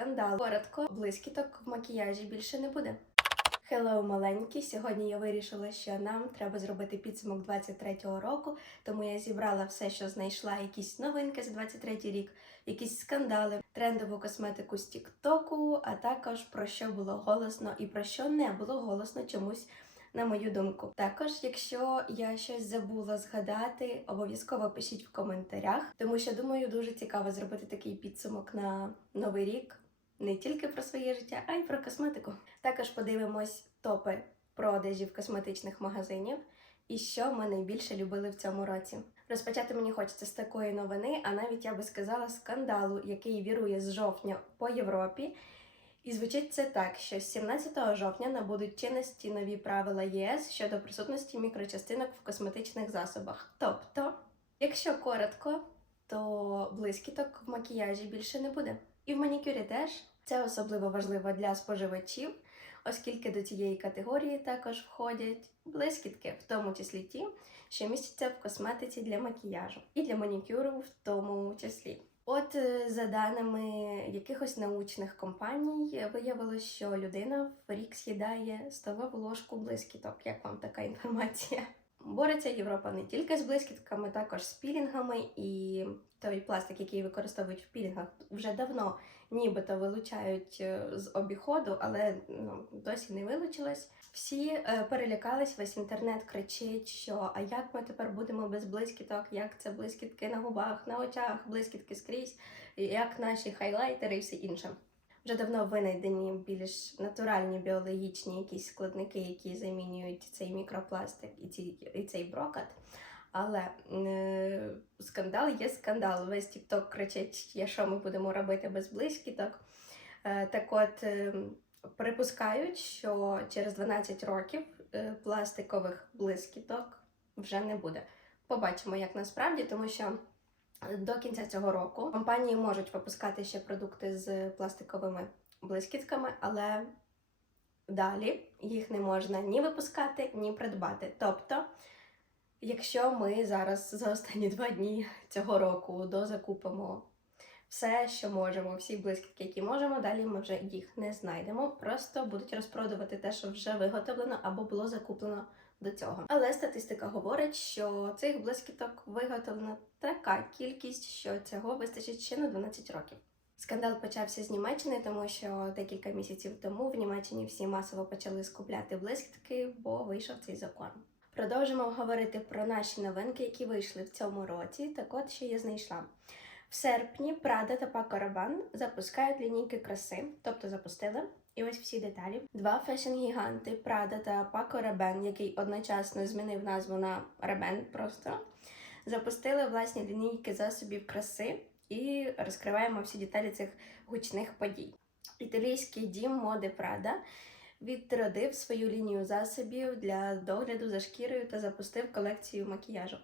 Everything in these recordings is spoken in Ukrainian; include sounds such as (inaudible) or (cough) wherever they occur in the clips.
Скандал. Коротко, блискіток в макіяжі більше не буде. Хеллоу, маленькі! Сьогодні я вирішила, що нам треба зробити підсумок 23-го року, тому я зібрала все, що знайшла, якісь новинки за 23-й рік, якісь скандали, трендову косметику з Тіктоку, а також про що було голосно і про що не було голосно чомусь. На мою думку, також, якщо я щось забула згадати, обов'язково пишіть в коментарях, тому що думаю, дуже цікаво зробити такий підсумок на новий рік не тільки про своє життя, а й про косметику. Також подивимось топи продажів косметичних магазинів і що ми найбільше любили в цьому році. Розпочати мені хочеться з такої новини, а навіть я би сказала скандалу, який вірує з жовтня по Європі. І звучить це так, що з 17 жовтня набудуть чинності нові правила ЄС щодо присутності мікрочастинок в косметичних засобах. Тобто, якщо коротко, то блискіток в макіяжі більше не буде. І в манікюрі теж це особливо важливо для споживачів, оскільки до цієї категорії також входять блискітки, в тому числі ті, що містяться в косметиці для макіяжу, і для манікюру в тому числі. От е, за даними якихось научних компаній, виявилось, що людина в рік з'їдає столову ложку блискіток. Як вам така інформація? Бореться Європа не тільки з блискітками, також з пілінгами, і той пластик, який використовують в пілінгах, вже давно нібито вилучають е, з обіходу, але ну, досі не вилучилось. Всі е, перелякались, весь інтернет кричить, що а як ми тепер будемо без блискіток, як це блискітки на губах, на очах, блискітки скрізь, як наші хайлайтери і все інше. Вже давно винайдені більш натуральні біологічні якісь складники, які замінюють цей мікропластик і, ці, і цей брокат. Але е, скандал є скандал. Весь TikTok кричить, «Я що ми будемо робити без блискіток. Е, так от е, припускають, що через 12 років е, пластикових блискіток вже не буде. Побачимо, як насправді, тому що до кінця цього року компанії можуть випускати ще продукти з пластиковими блискітками, але далі їх не можна ні випускати, ні придбати. Тобто, якщо ми зараз за останні два дні цього року дозакупимо все, що можемо, всі блискітки, які можемо, далі ми вже їх не знайдемо. Просто будуть розпродувати те, що вже виготовлено або було закуплено до цього. Але статистика говорить, що цих блискіток виготовлена така кількість, що цього вистачить ще на 12 років. Скандал почався з Німеччини, тому що декілька місяців тому в Німеччині всі масово почали скупляти блискітки, бо вийшов цей закон. Продовжимо говорити про наші новинки, які вийшли в цьому році. Так от що я знайшла. В серпні Prada та Paco Rabanne запускають лінійки краси, тобто запустили. І ось всі деталі. Два фешн-гіганти Prada та Paco Rabanne, який одночасно змінив назву на Rabanne просто, запустили власні лінійки засобів краси і розкриваємо всі деталі цих гучних подій. Італійський дім моди Prada відродив свою лінію засобів для догляду за шкірою та запустив колекцію макіяжу.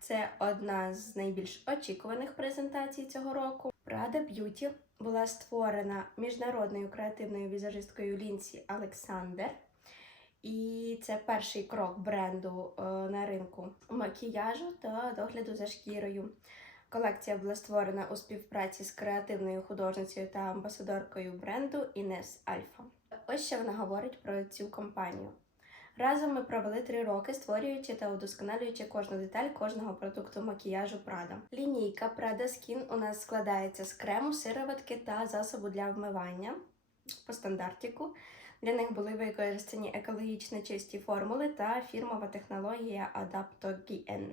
Це одна з найбільш очікуваних презентацій цього року. Prada Beauty була створена міжнародною креативною візажисткою Лінсі Олександр. І це перший крок бренду е, на ринку макіяжу та догляду за шкірою. Колекція була створена у співпраці з креативною художницею та амбасадоркою бренду Інес Альфа. Ось що вона говорить про цю компанію. Разом ми провели три роки, створюючи та удосконалюючи кожну деталь кожного продукту макіяжу Prada. Лінійка Prada Skin у нас складається з крему, сироватки та засобу для вмивання по стандартіку. Для них були використані екологічно чисті формули та фірмова технологія Adaptogen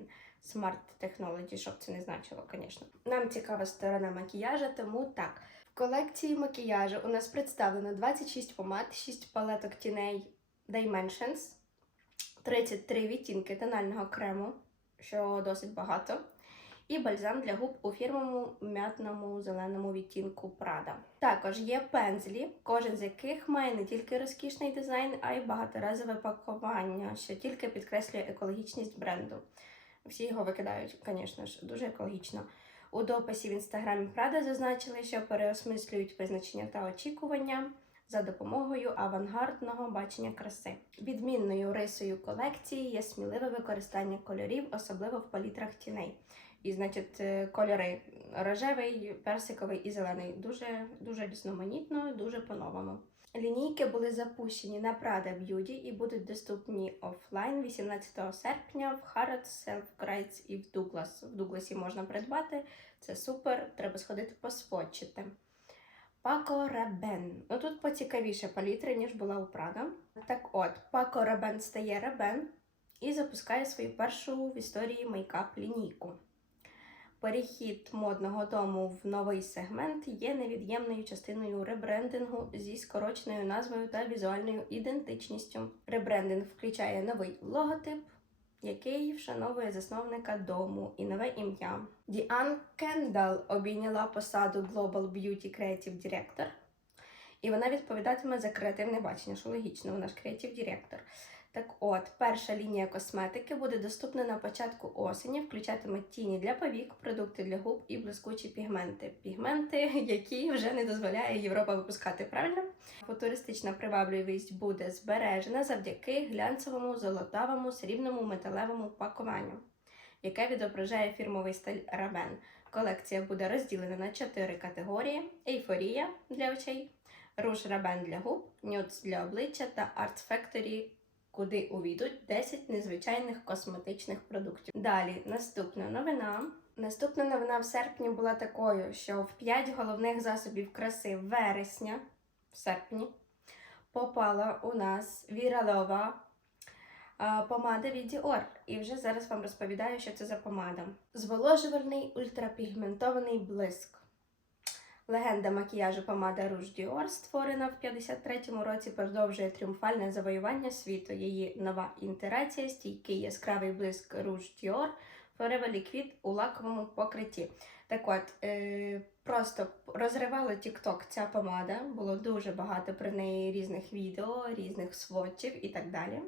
Smart Technology, щоб це не значило, звісно. Нам цікава сторона макіяжа, тому так. В колекції макіяжу у нас представлено 26 помад, 6 палеток тіней Dimensions, 33 відтінки тонального крему, що досить багато, і бальзам для губ у фірмовому м'ятному зеленому відтінку Prada. Також є пензлі, кожен з яких має не тільки розкішний дизайн, а й багаторазове пакування, що тільки підкреслює екологічність бренду. Всі його викидають, звісно ж, дуже екологічно. У дописі в інстаграмі Prada зазначили, що переосмислюють визначення та очікування за допомогою авангардного бачення краси. Відмінною рисою колекції є сміливе використання кольорів, особливо в палітрах тіней. І, значить, е, кольори рожевий, персиковий і зелений. Дуже дуже різноманітно, дуже по-новому. Лінійки були запущені на Prada Beauty і будуть доступні офлайн 18 серпня в Harrods, Selfrights і в Douglas. В Дугласі можна придбати. Це супер, треба сходити посводчити. Paco Rabanne. Ну тут поцікавіше палітра, ніж була у Prada. Так от, Paco Rabanne стає Rabanne і запускає свою першу в історії мейкап лінійку. Перехід модного дому в новий сегмент є невід'ємною частиною ребрендингу зі скороченою назвою та візуальною ідентичністю. Ребрендинг включає новий логотип, який вшановує засновника дому і нове ім'я. Діан Кендал обійняла посаду Global Beauty Creative Director, і вона відповідатиме за креативне бачення, що логічно, вона ж креатив директор. Так от, перша лінія косметики буде доступна на початку осені, включатиме тіні для повік, продукти для губ і блискучі пігменти. Пігменти, які вже не дозволяє Європа випускати, правильно? Футуристична привабливість буде збережена завдяки глянцевому, золотавому, срібному металевому пакуванню, яке відображає фірмовий стиль Равен. Колекція буде розділена на чотири категорії: ейфорія для очей, руш Рабен для губ, нюдс для обличчя та Art Factory куди увійдуть 10 незвичайних косметичних продуктів. Далі наступна новина. Наступна новина в серпні була такою, що в 5 головних засобів краси вересня в серпні попала у нас віралова помада від Dior. І вже зараз вам розповідаю, що це за помада. Зволожувальний ультрапігментований блиск. Легенда макіяжу помада Rouge Dior, створена в 53-му році, продовжує тріумфальне завоювання світу. Її нова інтерація, стійкий яскравий блиск Rouge Dior, Forever Liquid у лаковому покритті. Так от, е, просто розривало TikTok ця помада, було дуже багато про неї різних відео, різних сводчів і так далі.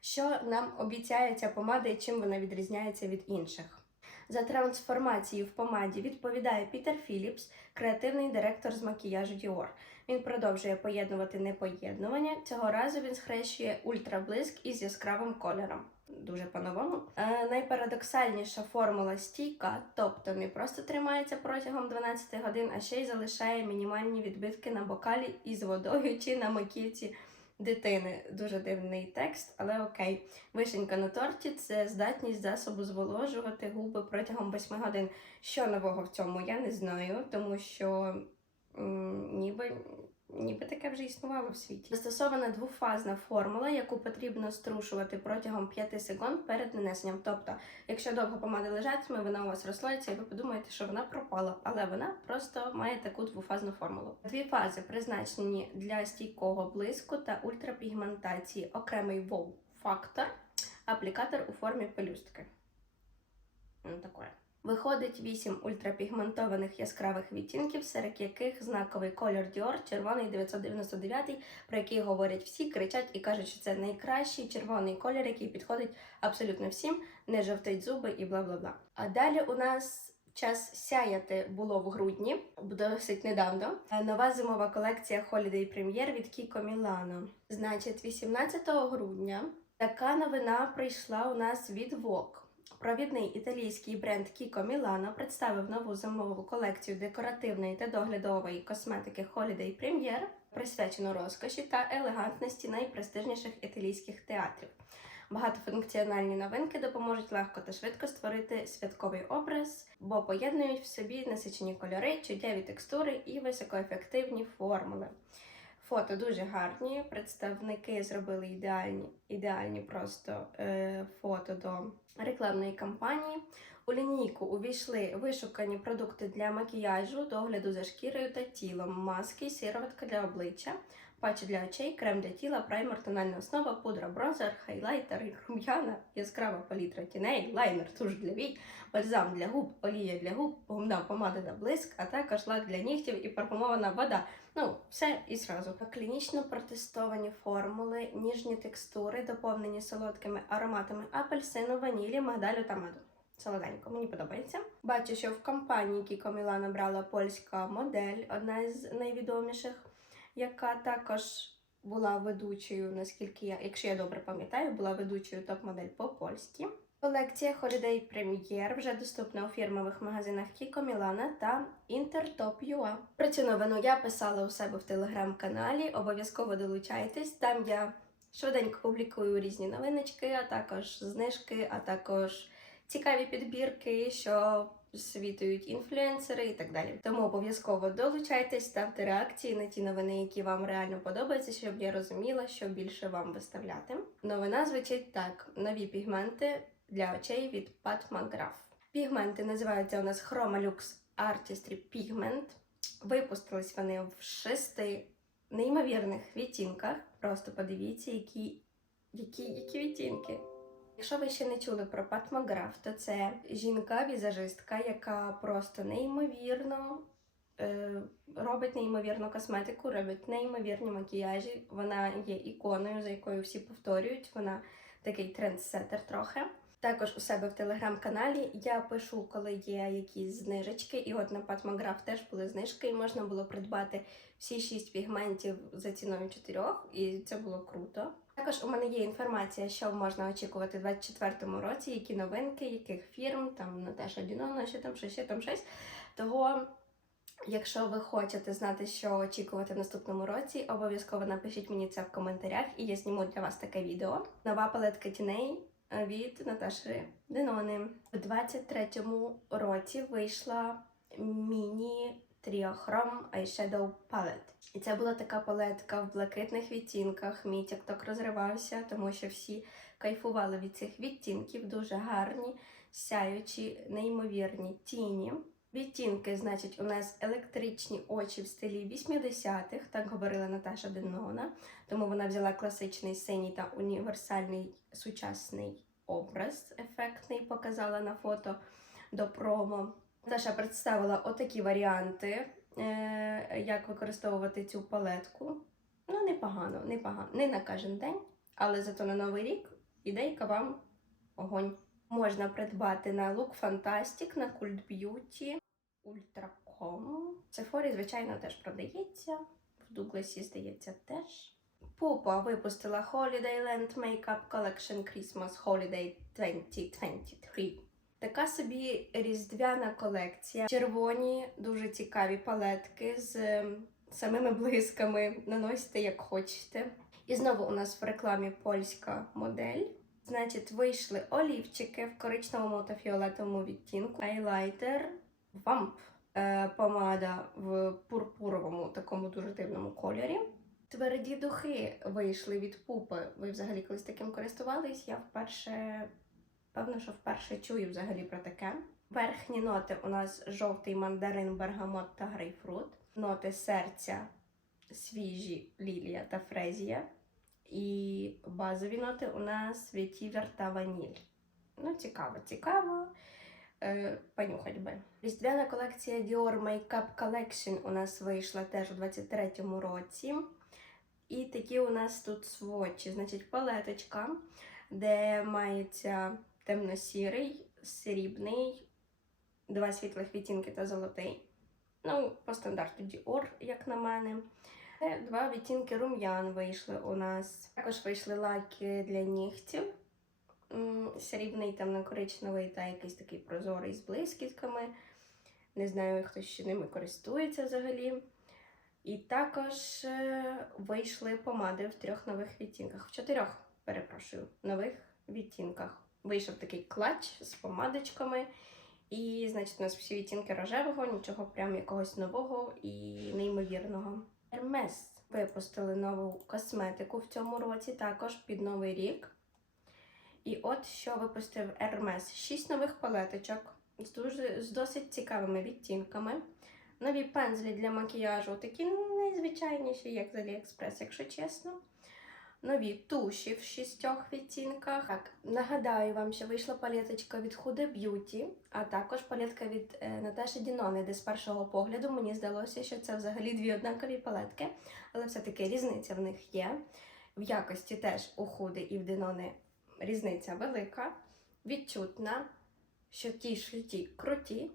Що нам обіцяє ця помада і чим вона відрізняється від інших? За трансформацію в помаді відповідає Пітер Філіпс, креативний директор з макіяжу Dior. Він продовжує поєднувати непоєднування. Цього разу він схрещує ультраблиск із яскравим кольором. Дуже по-новому. Е, найпарадоксальніша формула стійка, тобто не просто тримається протягом 12 годин, а ще й залишає мінімальні відбитки на бокалі із водою чи на маківці дитини. Дуже дивний текст, але окей. Вишенька на торті це здатність засобу зволожувати губи протягом 8 годин. Що нового в цьому я не знаю, тому що м, ніби. Ніби таке вже існувало в світі. Застосована двофазна формула, яку потрібно струшувати протягом 5 секунд перед нанесенням. Тобто, якщо довго помада лежатиме, вона у вас розслоїться, і ви подумаєте, що вона пропала, але вона просто має таку двофазну формулу. Дві фази призначені для стійкого блиску та ультрапігментації, окремий воу-фактор, аплікатор у формі пелюстки. Ну, таке. Виходить 8 ультрапігментованих яскравих відтінків, серед яких знаковий кольор Dior червоний 999, про який говорять всі, кричать і кажуть, що це найкращий червоний колір, який підходить абсолютно всім, не жовтить зуби і бла бла бла. А далі у нас час сяяти було в грудні, досить недавно. Нова зимова колекція Holiday Premier від Kiko Milano. Значить, 18 грудня така новина прийшла у нас від Vogue. Провідний італійський бренд Kiko Milano представив нову зимову колекцію декоративної та доглядової косметики Holiday Premier, присвячену розкоші та елегантності найпрестижніших італійських театрів. Багатофункціональні новинки допоможуть легко та швидко створити святковий образ, бо поєднують в собі насичені кольори, чуттєві текстури і високоефективні формули. Фото дуже гарні. Представники зробили ідеальні, ідеальні просто е, фото до рекламної кампанії. У лінійку увійшли вишукані продукти для макіяжу, догляду за шкірою та тілом, маски, сироватка для обличчя, патчі для очей, крем для тіла, праймер, тональна основа, пудра, бронзер, хайлайтер, рум'яна, яскрава палітра тіней, лайнер, туш для вій, бальзам для губ, олія для губ, гумна помада та блиск, а також лак для нігтів і парфумована вода. Ну, все і зразу. Клінічно протестовані формули, ніжні текстури, доповнені солодкими ароматами апельсину, ванілі, мигдалю та меду. Солоденько, мені подобається. Бачу, що в компанії Кіко Мілана брала польська модель, одна з найвідоміших, яка також була ведучою, наскільки я, якщо я добре пам'ятаю, була ведучою топ-модель по-польськи. Колекція Holiday Premier вже доступна у фірмових магазинах Kiko Milana та Intertop.ua. Про цю новину я писала у себе в телеграм-каналі. Обов'язково долучайтесь. Там я швиденько публікую різні новиночки, а також знижки, а також цікаві підбірки, що світують інфлюенсери і так далі. Тому обов'язково долучайтесь, ставте реакції на ті новини, які вам реально подобаються, щоб я розуміла, що більше вам виставляти. Новина звучить так: нові пігменти для очей від Pat McGrath. Пігменти називаються у нас Chroma-Lux Artistry Pigment. Випустились вони в шести неймовірних відтінках. Просто подивіться, які, які, які відтінки. Якщо ви ще не чули про McGrath, то це жінка-візажистка, яка просто неймовірно е, робить неймовірну косметику, робить неймовірні макіяжі. Вона є іконою, за якою всі повторюють. Вона такий трендсеттер трохи. Також у себе в телеграм-каналі я пишу, коли є якісь знижечки, і от на McGrath теж були знижки, і можна було придбати всі шість пігментів за ціною чотирьох, і це було круто. Також у мене є інформація, що можна очікувати у 2024 році, які новинки, яких фірм, там Наташа Дінона, що там щось, ще там щось. Того, якщо ви хочете знати, що очікувати в наступному році, обов'язково напишіть мені це в коментарях, і я зніму для вас таке відео. Нова палетка тіней е, від Наташі Динони. У 23-му році вийшла міні Тріохром Eyeshadow Palette. І це була така палетка в блакитних відтінках. Мій тікток розривався, тому що всі кайфували від цих відтінків, дуже гарні, сяючі, неймовірні тіні. Відтінки, значить, у нас електричні очі в стилі 80-х, так говорила Наташа Денона. Тому вона взяла класичний синій та універсальний сучасний образ, ефектний, показала на фото до промо. Наташа представила отакі варіанти, е, як використовувати цю палетку. Ну, непогано, непогано. Не на кожен день, але зато на Новий рік ідейка вам огонь. Можна придбати на Look Fantastic, на Cult Beauty, Ultracom. Sephora, звичайно, теж продається. В Дугласі, здається, теж. Пупа випустила Holiday Land Makeup Collection Christmas Holiday 2023. Така собі різдвяна колекція. Червоні, дуже цікаві палетки з ем, самими блисками. Наносите як хочете. І знову у нас в рекламі польська модель. Значить, вийшли олівчики в коричневому та фіолетовому відтінку, айлайтер, вамп, е, помада в пурпуровому такому дуже дивному кольорі. Тверді духи вийшли від пупи. Ви взагалі колись таким користувались? Я вперше, певно, що вперше чую взагалі про таке. Верхні ноти у нас жовтий мандарин, бергамот та грейпфрут. Ноти серця, свіжі лілія та фрезія. І базові ноти у нас вітівер та ваніль. Ну, цікаво, цікаво. Е, понюхать би. Різдвяна колекція Dior Makeup Collection у нас вийшла теж у 23-му році. І такі у нас тут сводчі, значить, палеточка, де мається темно-сірий, срібний, два світлих відтінки та золотий. Ну, по стандарту Dior, як на мене. Два відтінки рум'ян вийшли у нас. Також вийшли лаки для нігтів. Срібний, темно-коричневий та якийсь такий прозорий з блискітками. Не знаю, хто ще ними користується взагалі. І також е, вийшли помади в трьох нових відтінках. В чотирьох, перепрошую, нових відтінках. Вийшов такий клач з помадочками. І, значить, у нас всі відтінки рожевого, нічого прям якогось нового і неймовірного. Hermes випустили нову косметику в цьому році, також під Новий рік. І от що випустив Hermes. Шість нових палеточок з, дуже, з досить цікавими відтінками. Нові пензлі для макіяжу, такі найзвичайніші, як з AliExpress, якщо чесно. Нові туші в шістьох відтінках. Так, нагадаю вам, що вийшла палеточка від Huda Beauty, а також палетка від е, Наташі Дінони, де з першого погляду мені здалося, що це взагалі дві однакові палетки, але все-таки різниця в них є. В якості теж у Худи і в Динони різниця велика, відчутна, що ті ж ті круті.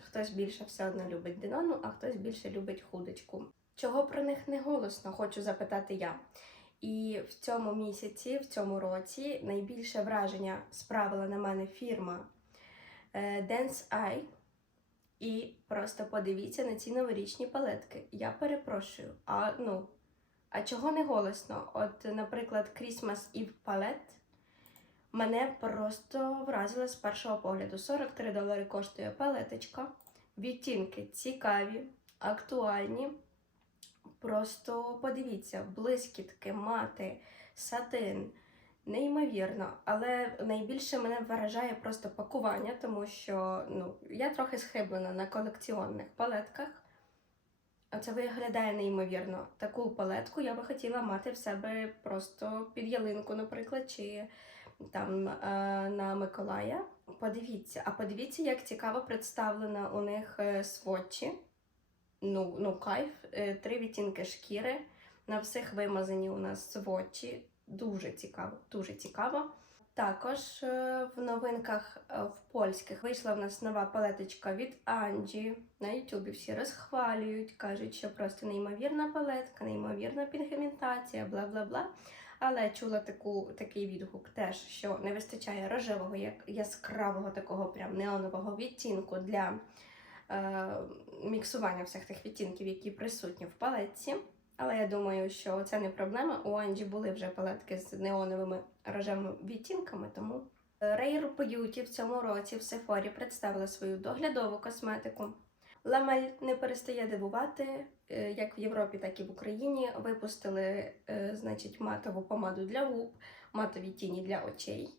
Хтось більше все одно любить Динону, а хтось більше любить худочку. Чого про них не голосно, хочу запитати я. І в цьому місяці, в цьому році, найбільше враження справила на мене фірма е, Dance Eye. І просто подивіться на ці новорічні палетки. Я перепрошую, а ну, а чого не голосно? От, наприклад, Christmas Eve Palette мене просто вразила з першого погляду. 43 долари коштує палеточка. Відтінки цікаві, актуальні. Просто подивіться, блискітки, мати, сатин. Неймовірно, але найбільше мене вражає просто пакування, тому що ну, я трохи схиблена на колекціонних палетках. А це виглядає неймовірно. Таку палетку я би хотіла мати в себе просто під ялинку, наприклад, чи там е, на Миколая. Подивіться, а подивіться, як цікаво представлена у них е, сводчі. Ну, ну, кайф, Е, три відтінки шкіри. На всіх вимазані у нас сводчі. Дуже цікаво, дуже цікаво. Також е, в новинках е, в польських вийшла в нас нова палеточка від Анджі. На Ютубі всі розхвалюють, кажуть, що просто неймовірна палетка, неймовірна пігментація, бла бла бла. Але чула таку, такий відгук теж, що не вистачає рожевого, як яскравого такого прям неонового відтінку для міксування всіх тих відтінків, які присутні в палетці. Але я думаю, що це не проблема. У Анджі були вже палетки з неоновими рожевими відтінками, тому Rare Beauty в цьому році в Sephora представила свою доглядову косметику. Ламель не перестає дивувати, е, як в Європі, так і в Україні. Випустили е, значить, матову помаду для губ, матові тіні для очей,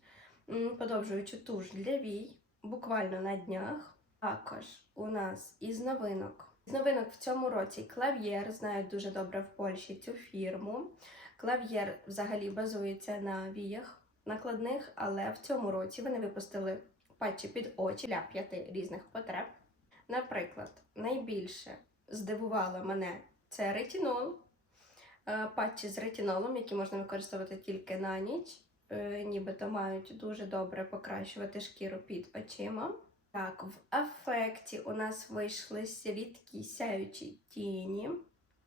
подовжуючи туш для вій, буквально на днях. Також у нас із новинок. З новинок в цьому році клав'єр знають дуже добре в Польщі цю фірму. Клав'єр взагалі базується на віях накладних, але в цьому році вони випустили патчі під очі для п'яти різних потреб. Наприклад, найбільше здивувало мене це ретинол, Е, патчі з ретинолом, які можна використовувати тільки на ніч. Е, Нібито мають дуже добре покращувати шкіру під очима. Так, в ефекті у нас вийшли рідкі сяючі тіні.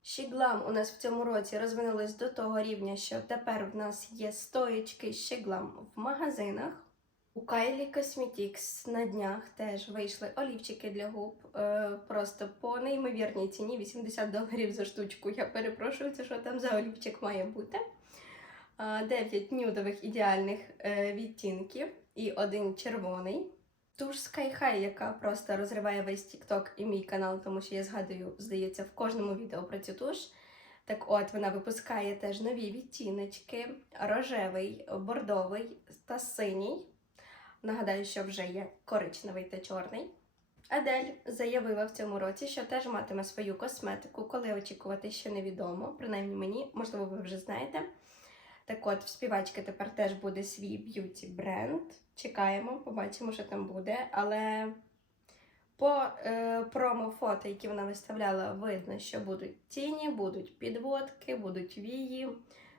Щіглам у нас в цьому році розвинулись до того рівня, що тепер в нас є стоїчки щіглам в магазинах. У Kylie Cosmetics на днях теж вийшли олівчики для губ. Е, просто по неймовірній ціні 80 доларів за штучку. Я перепрошую, це що там за олівчик має бути. 9 нюдових ідеальних е, відтінків і один червоний. Туш Sky High, яка просто розриває весь TikTok і мій канал, тому що я згадую, здається, в кожному відео про цю туш. Так от вона випускає теж нові відтіночки: рожевий, бордовий та синій. Нагадаю, що вже є коричневий та чорний. Адель заявила в цьому році, що теж матиме свою косметику, коли очікувати ще невідомо, принаймні мені, можливо, ви вже знаєте. Так от, в співачки тепер теж буде свій б'юті бренд. Чекаємо, побачимо, що там буде. Але по е, промо-фото, які вона виставляла, видно, що будуть тіні, будуть підводки, будуть вії,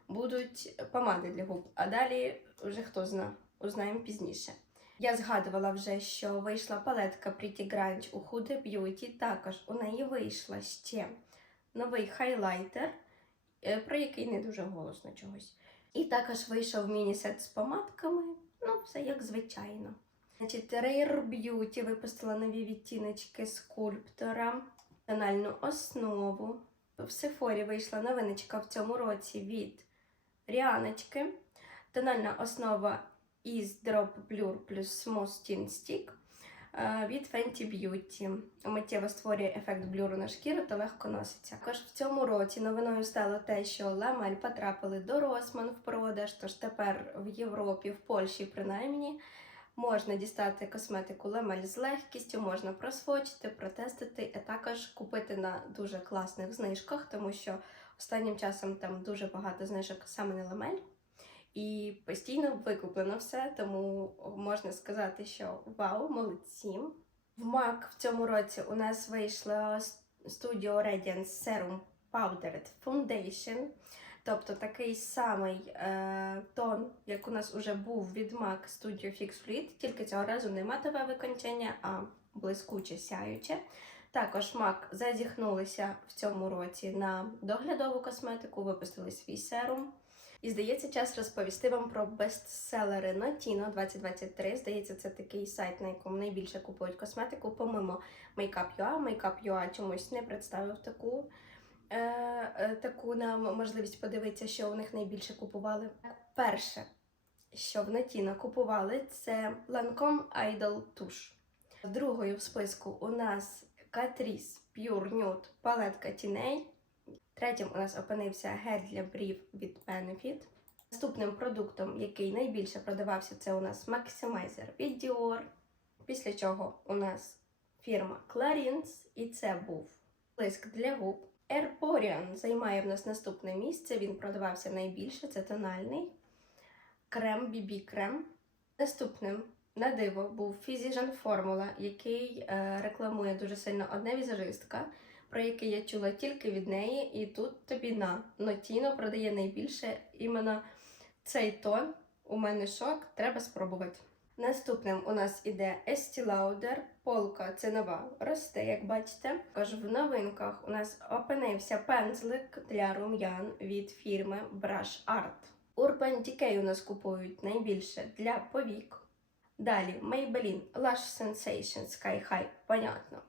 будуть помади для губ. А далі вже хто зна, узнаємо пізніше. Я згадувала вже, що вийшла палетка Pretty Grunge у Huda Beauty. Також у неї вийшла ще новий хайлайтер, е, про який не дуже голосно чогось. І також вийшов міні-сет з помадками. Ну, все як звичайно. Значить, Rare Beauty випустила нові відтіночки скульптора, тональну основу. В Sephora вийшла новиночка в цьому році від Ріаночки. Тональна основа із Drop Blur плюс Smooth Tint Stick від Fenty Beauty. Миттєво створює ефект блюру на шкіру та легко носиться. Також в цьому році новиною стало те, що ламель потрапили до Росман в продаж, тож тепер в Європі, в Польщі принаймні. Можна дістати косметику Ламель з легкістю, можна просвочити, протестити, а також купити на дуже класних знижках, тому що останнім часом там дуже багато знижок саме на Ламель. І постійно викуплено все, тому можна сказати, що вау, молодці. В MAC в цьому році у нас вийшла Studio Radiance Serum Powdered Foundation. Тобто такий самий е, тон, як у нас уже був від MAC Studio Fix Fluid, тільки цього разу не матове викончення, а блискуче сяюче. Також MAC зазіхнулися в цьому році на доглядову косметику, випустили свій серум. І здається, час розповісти вам про бестселери Notino 2023. Здається, це такий сайт, на якому найбільше купують косметику. Помимо Makeup.ua. Makeup.ua чомусь не представив таку, е, е, таку нам можливість подивитися, що у них найбільше купували. Перше, що в Notino купували, це Lancome Idol Туш. Другою в списку у нас Catrice Pure Nude палетка тіней. Третім у нас опинився гель для брів від Benefit. Наступним продуктом, який найбільше продавався, це у нас Maximizer від Dior. Після чого у нас фірма Clarins, і це був блиск для губ. Airporian займає в нас наступне місце. Він продавався найбільше, це тональний крем BB крем. Наступним на диво був Physigen Formula, який е, рекламує дуже сильно одна візажистка, про який я чула тільки від неї, і тут тобі на Notino продає найбільше іменно цей тон. У мене шок, треба спробувати. Наступним у нас іде Estee Lauder, полка це нова, росте, як бачите. Також в новинках у нас опинився пензлик для рум'ян від фірми Brush Art. Urban Decay у нас купують найбільше для повік. Далі Maybelline Lash Sensation Sky High, понятно,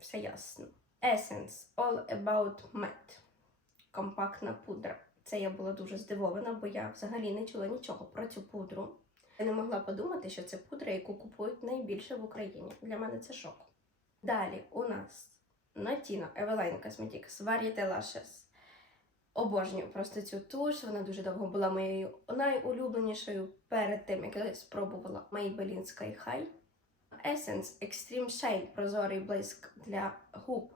все ясно. Essence All About Matte. Компактна пудра. Це я була дуже здивована, бо я взагалі не чула нічого про цю пудру. Я не могла подумати, що це пудра, яку купують найбільше в Україні. Для мене це шок. Далі у нас Notino Eveline Cosmetics Variety Lashes. Обожнюю просто цю туш. Вона дуже довго була моєю найулюбленішою перед тим, як я спробувала Maybelline Sky High. Essence Extreme Shine прозорий блиск для губ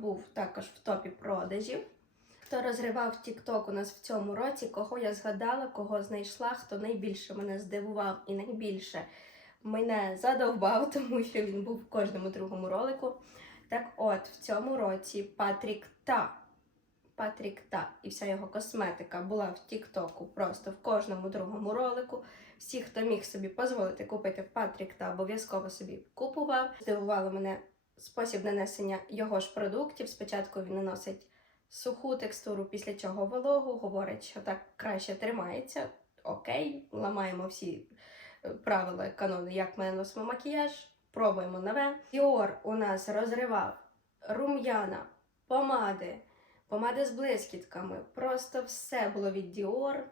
був також в топі продажів. Хто розривав TikTok у нас в цьому році, кого я згадала, кого знайшла, хто найбільше мене здивував і найбільше мене задовбав, (laughs) тому що він був в кожному другому ролику. Так от, в цьому році Патрік Та. Патрік Та і вся його косметика була в Тіктоку просто в кожному другому ролику. Всі, хто міг собі дозволити купити Патрік та обов'язково собі купував. Здивувало мене спосіб нанесення його ж продуктів. Спочатку він наносить суху текстуру, після чого вологу, говорить, що так краще тримається. Окей, ламаємо всі е, правила, канони, як ми наносимо макіяж, пробуємо нове. Dior у нас розривав рум'яна, помади, помади з блискітками. Просто все було від Dior.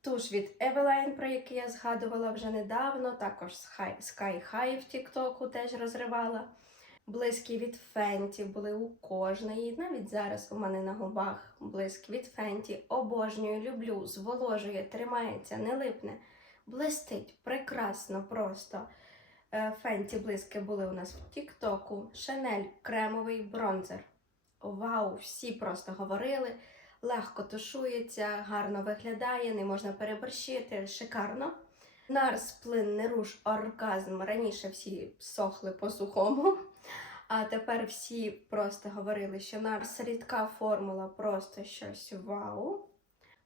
Туш від Eveline, про який я згадувала вже недавно, також Sky High в Тіктоку теж розривала. Блиски від Fenty були у кожної. Навіть зараз у мене на губах блиск від Fenty. Обожнюю, люблю, зволожує, тримається, не липне, блистить, прекрасно просто. Е, Fenty блиски були у нас в Тіктоку. Chanel кремовий бронзер. Вау, всі просто говорили. Легко тушується, гарно виглядає, не можна переборщити, шикарно. Нарс, плин, не руш, оргазм. Раніше всі сохли по сухому, а тепер всі просто говорили, що Нарс рідка формула, просто щось вау.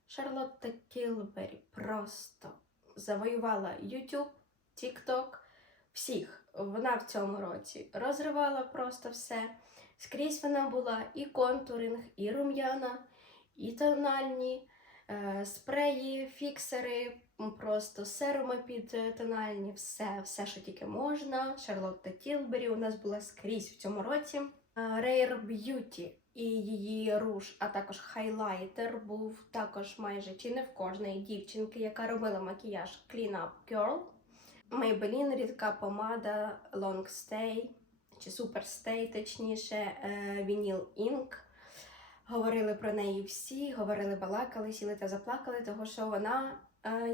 Шарлотта Кілбері просто завоювала YouTube, TikTok, всіх. Вона в цьому році розривала просто все. Скрізь вона була і контуринг, і рум'яна, і тональні, е, спреї, фіксери, просто серуми під е, тональні, все, все, що тільки можна. Шарлотта Тілбері у нас була скрізь в цьому році. Е, Rare Beauty і її руш, а також хайлайтер був також майже чи не в кожної дівчинки, яка робила макіяж Clean Up Girl. Maybelline рідка помада Long Stay чи Super Stay, точніше, е, Vinyl Ink. Говорили про неї всі, говорили, балакали, сіли та заплакали, тому що вона,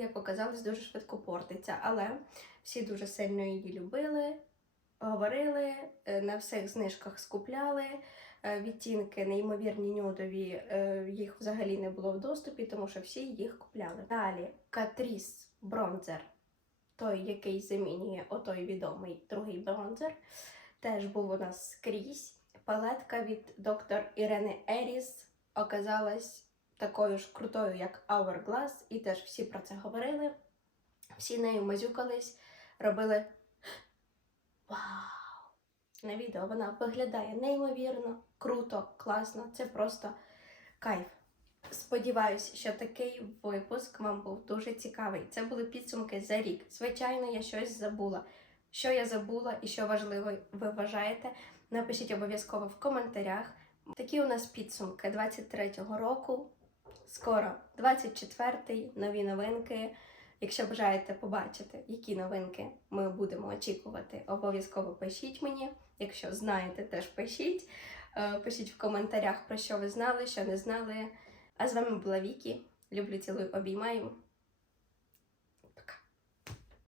як оказалось, дуже швидко портиться. Але всі дуже сильно її любили, говорили, е, на всіх знижках скупляли. Е, Відтінки неймовірні нюдові, е, їх взагалі не було в доступі, тому що всі їх купляли. Далі Catrice бронзер, той, який замінює отой відомий другий бронзер, теж був у нас скрізь. Палетка від доктор Ірени Еріс оказалась такою ж крутою, як Hourglass, і теж всі про це говорили. Всі нею мазюкались, робили вау! На відео вона виглядає неймовірно, круто, класно. Це просто кайф. Сподіваюсь, що такий випуск вам був дуже цікавий. Це були підсумки за рік. Звичайно, я щось забула. Що я забула і що важливо ви вважаєте, напишіть обов'язково в коментарях. Такі у нас підсумки 23-го року. Скоро 24-й, нові новинки. Якщо бажаєте побачити, які новинки ми будемо очікувати, обов'язково пишіть мені. Якщо знаєте, теж пишіть. Е, Пишіть в коментарях, про що ви знали, що не знали. А з вами була Вікі. Люблю, цілую, обіймаю.